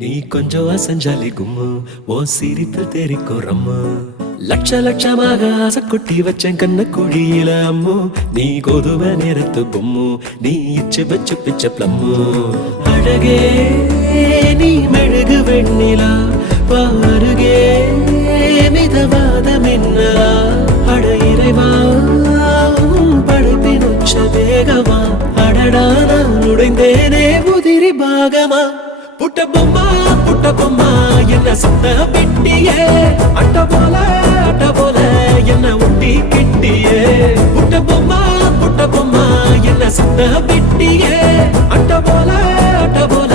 நீ கொஞ்சம் அசஞ்சாலே கும்மு ஓ சிரிப்பு தெரிக்கும் ரம்மு லட்ச லட்சமாக ஆசை கொட்டி வச்சேன் கண்ண குழியில அம்மு நீ கோதுமை நேரத்து பொம்மு நீ இச்சு வச்சு பிச்ச பிளம்மு அழகே நீ மெழுகு வெண்ணிலா பாருகே மிதவாத மின்னலா அட இறைவா படைப்பின் உச்ச வேகமா அடடா நான் உடைந்தேனே உதிரி பாகமா புட்ட பொம்மா என்ன சுத்த வெட்டியே அட்ட போல என்ன ஒட்டி கிட்டியே புட்ட பொம்மா என்ன சுத்த வெட்டியே அட்ட போல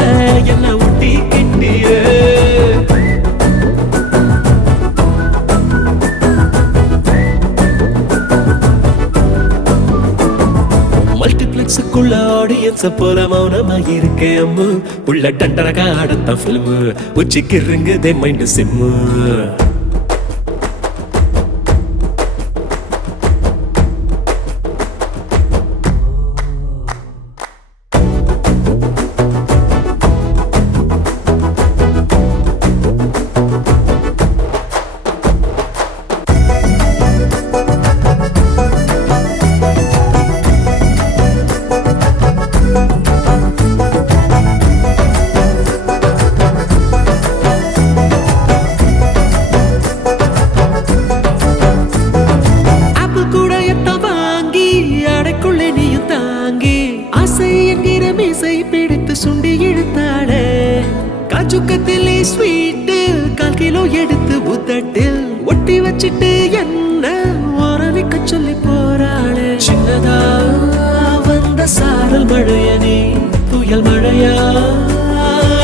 என்ன ஒட்டி கிட்டியே மல்டிப்ளெக்ஸுக்குள்ள ஆடியன்ஸ போல மௌனமா இருக்கேன் அம்மு உள்ள டண்டரகா ஆடத்தான் ஃபில்மு உச்சிக்கு இருங்குதே மைண்டு சிம்மு பிடித்து சுண்டி இழுத்தாளே காச்சுக்கத்திலே ஸ்வீட்டு 1/4 கிலோ எடுத்து உதட்டில் ஒட்டி வச்சிட்டு என்ன ஓரவிக்க சொல்லி போறாளே சின்னதா வந்த சாரல் மழையனே புயல் மழையா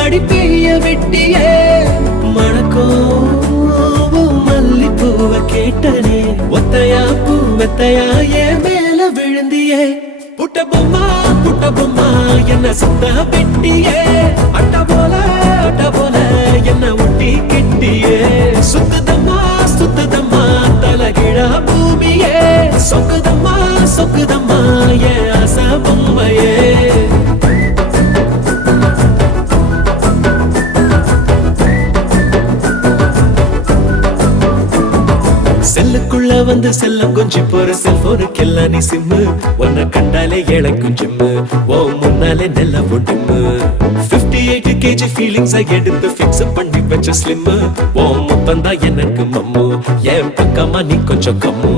அடி பெய்ய வெட்டியே மணக்கோ மல்லிப்பூவ கேட்டனே ஒத்தையா பூ மெத்தையா ஏன் மேல விழுந்தியே புட்ட பொம்மா என்ன சுத்த வெட்டியே அட்ட போல என்ன ஒட்டி கிட்டியே சுத்துதம்மா தலகிழா பூமியே சொக்குதம்மா ஏன் ஆசை பொம்மையே செல்லுக்குள்ள வந்து செல்லம் கொஞ்சி போற செல்போனுக்கு எல்லாம் நீ சிம்மு உன்னை கண்டாலே இழக்கும் ஜிம்மு ஓ முன்னாலே நெல்ல ஒட்டுமு 58 kg ஃபீலிங்ஸ் எடுத்து ஃபிக்ஸ் பண்ணி வச்ச ஸ்லிம்மு ஓ முத்தம் தான் எனக்கு மம்மு என் பக்கமா நீ கொஞ்சம் கம்மு